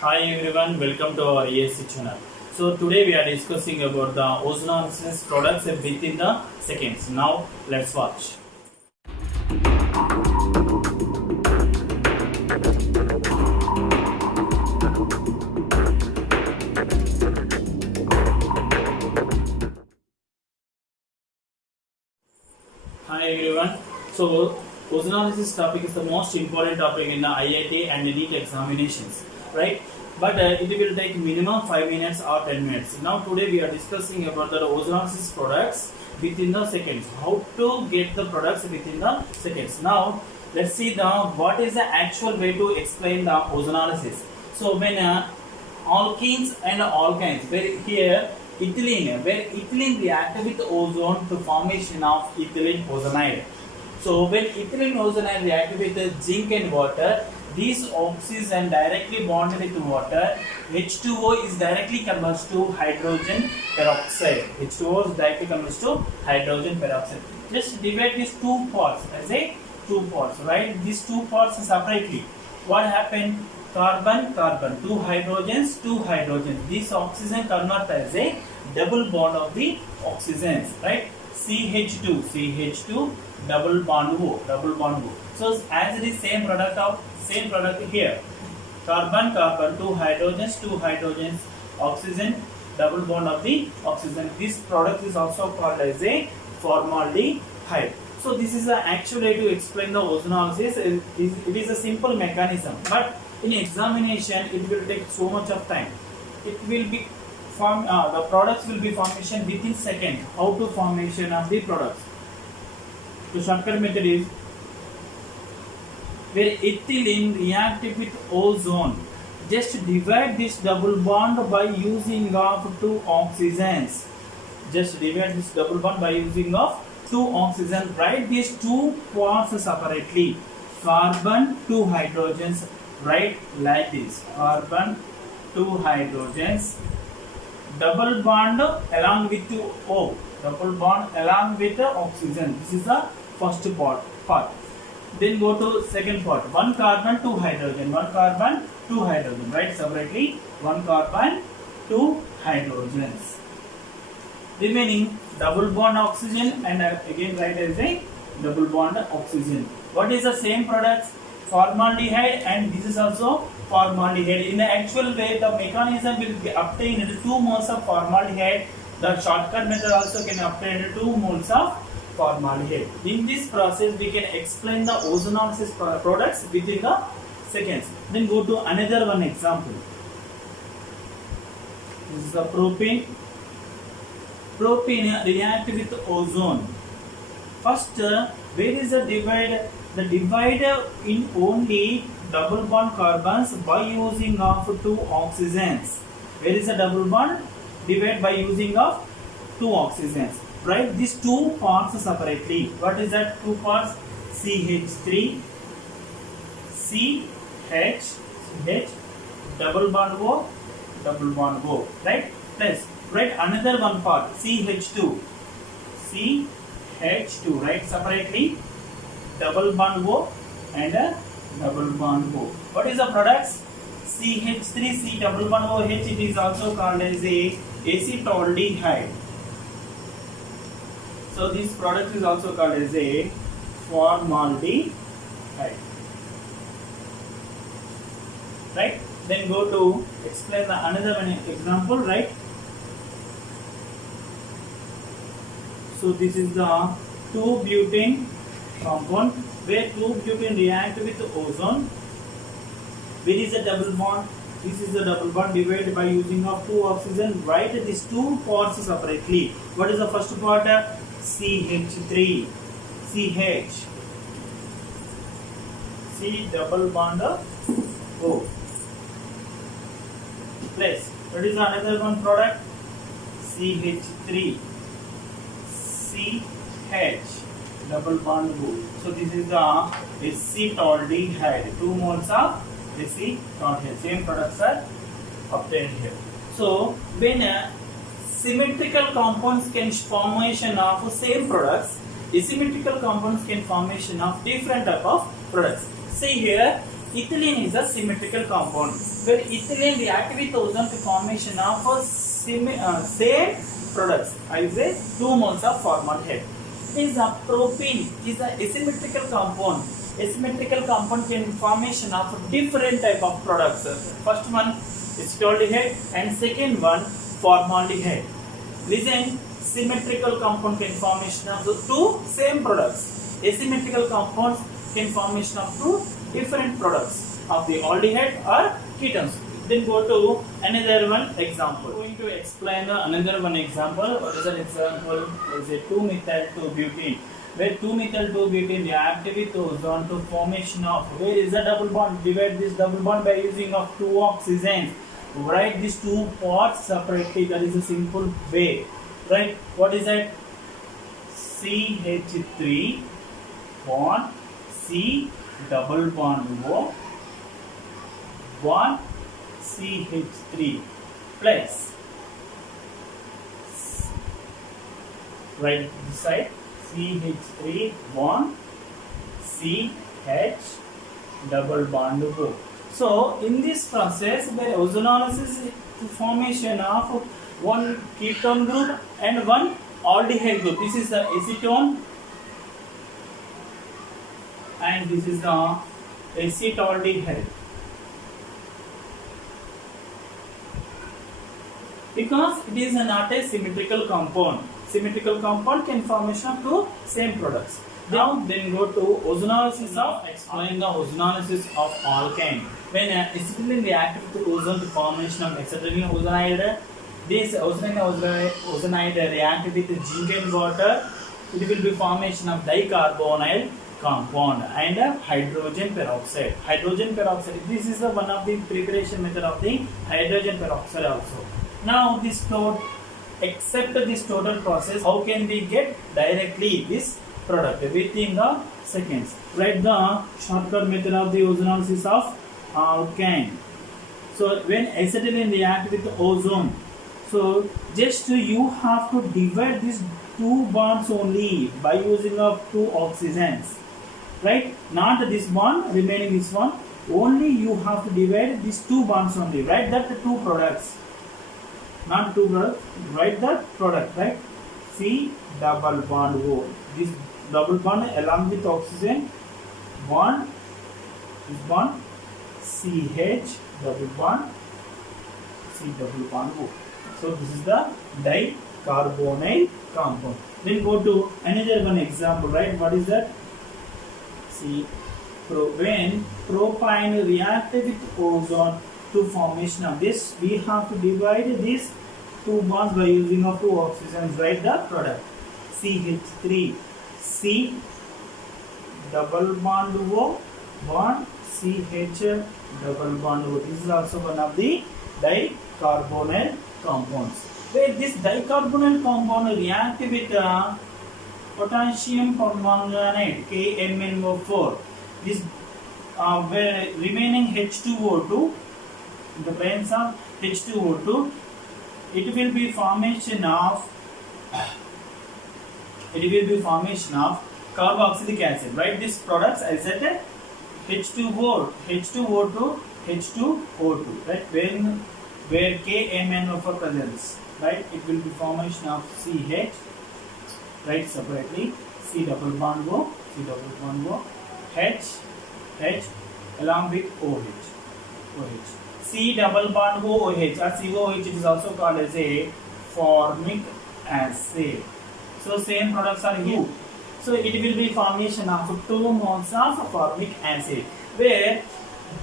Hi everyone, welcome to our ESC channel. So today we are discussing about the ozonolysis products within the seconds. Now let's watch. Hi everyone. So ozonolysis topic is the most important topic in the IIT and NEET examinations, right? But it will take minimum 5 minutes or 10 minutes. Now today we are discussing about the ozonolysis products within the seconds. How to get the products within the seconds. Now let's see the what is the actual way to explain the ozonolysis. So when alkenes and alkynes, where ethylene react with ozone to formation of ethylene ozonide. So when ethylene ozonide react with zinc and water, these oxygen directly bond with water. H2O is directly converts to hydrogen peroxide. H2O is directly converts to hydrogen peroxide. Just divide these two parts as a two parts, right? These two parts separately. What happened? Carbon, carbon, two hydrogens. This oxygen convert as a double bond of the oxygens, right? CH2, double bond O. So as it is same product here. Carbon, carbon, two hydrogens, oxygen, double bond of the oxygen. This product is also called as a formaldehyde. So this is the actual way to explain the ozonolysis. It is a simple mechanism, but in examination it will take so much of time. It will be the products will be formation within seconds. How to formation of the products? The shortcut method is where ethylene react with ozone. Just divide this double bond by using of two oxygens. Just divide this double bond by using of two oxygen. Write these two parts separately. Carbon, two hydrogens. Write like this. Carbon, two hydrogens. Double bond along with O. Double bond along with the oxygen. This is the first part. Then go to second part. One carbon, two hydrogen. One carbon, two hydrogen. Write separately. One carbon, two hydrogens. Remaining double bond oxygen and again write as a double bond oxygen. What is the same products? Formaldehyde, and this is also formaldehyde. In the actual way, the mechanism will be obtained 2 moles of formaldehyde. The shortcut method also can obtain 2 moles of formaldehyde. In this process, we can explain the ozonolysis products within the seconds. Then go to another one example. This is the propane. Propane react with ozone. First, where is the divide? The divide in only double bond carbons by using of two oxygens. Where is the double bond? Divide by using of two oxygens. Write these two parts separately. What is that two parts? CH3, CH, double bond O, right? Plus, write another one part, CH2, right? Separately, double bond O and a double bond O. What is the products? CH3, C double bond OH. It is also called as a acetaldehyde. So this product is also called as a formaldehyde. Right? Then go to explain another one example. Right? So this is the 2-butane compound where 2-butane react with ozone. Where is the double bond? This is the double bond divided by using of two oxygen. Write these two parts separately. What is the first part? CH3, CH, C double bond O. Plus, what is another one product? CH3, CH, double bond O. So this is the acetaldehyde. 2 moles of acetaldehyde. Same products are obtained here. So when symmetrical compounds can formation of same products, asymmetrical compounds can formation of different type of products. See here, ethylene is a symmetrical compound. where ethylene react with ozone to formation of a same products. I will say 2 moles of formaldehyde. It is a propene. It is a asymmetrical compound. Asymmetrical compound can formation of different type of products. First one acetaldehyde and second one formaldehyde. Listen, symmetrical compound can formation of the two same products. Asymmetrical compounds can formation of two different products of the aldehyde or ketones. Then go to another one example. Going to explain another one example. What is an example? Is a 2-methyl-2-butene. Where 2-methyl-2-butene react with ozone to formation of, where is a double bond? Divide this double bond by using of two oxygens. Write these two parts separately. That is a simple way. Right? What is that? CH3 bond C double bond O bond CH3 plus, right this side, CH3 bond CH double bond O. So in this process, the ozonolysis is the formation of one ketone group and one aldehyde group. This is the acetone and this is the acetaldehyde. Because it is not a symmetrical compound. Symmetrical compound can formation of two same products. Now then go to ozonolysis of, explain the ozonolysis of alkane. When acetylene react with ozone to formation of acetylene ozonide, this ozonide react with zinc and water, it will be formation of dicarbonyl compound and hydrogen peroxide. Hydrogen peroxide, this is the one of the preparation method of the hydrogen peroxide also. Now this except this total process, how can we get directly this product within the seconds? Write the shortcut method of the ozonolysis of alkane. So when acetylene react with ozone, so just you have to divide these two bonds only by using of two oxygens, right? Not this bond, remaining this one. Only you have to divide these two bonds only. Write that two products. Not two products, write the product, right? C double bond O. This double bond along with oxygen bond, this bond CH double bond C double bond O. So this is the dicarbonyl compound. Then go to another one example, right? What is that? See, when propyne react with ozone to formation of this, we have to divide these two bonds by using of two oxygens. Write the product CH3 C double bond O bond CH double bond O. This is also one of the dicarbonyl compounds. Where this dicarbonyl compound react with potassium permanganate KMnO4. This where remaining H2O2, in the presence of H2O2, it will be formation of carboxylic acid. Right? These products as a H2O2, H2O2, right? Where KMnO4 presence, right? It will be formation of CH, right? Separately C double bond O, H along with OH. C double bond OH or COOH, it is also called as a formic acid. So same products are here. So it will be formation of 2 moles of formic acid, where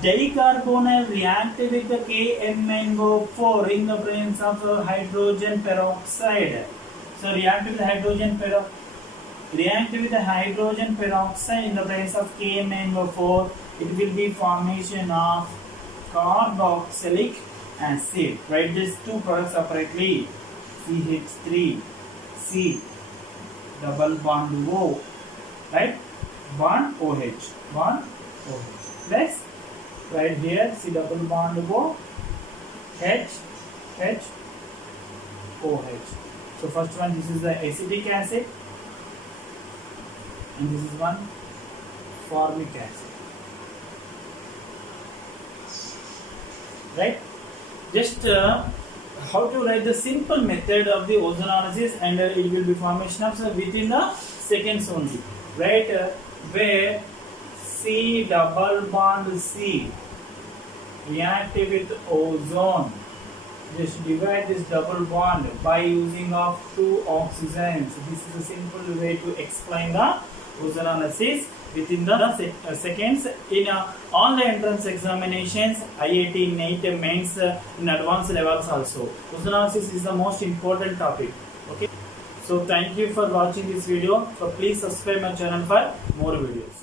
dicarbonyl react with the KMnO4 in the presence of hydrogen peroxide. So react with the hydrogen peroxide in the presence of KMnO4, it will be formation of carboxylic acid. Write these two products separately. CH3 C double bond O, right? Bond OH. Plus right here C double bond O H OH. So first one, this is the acetic acid, and this is one formic acid. right? Just how to write the simple method of the ozonolysis, and it will be formation of within the seconds only, right? Where C double bond C react with ozone, just divide this double bond by using of 2 oxygens. This is a simple way to explain the ozonolysis within the seconds. In all the entrance examinations, IIT, NEET, mains, in advanced levels also, ozonolysis is the most important topic. Okay, so thank you for watching this video. So please subscribe my channel for more videos.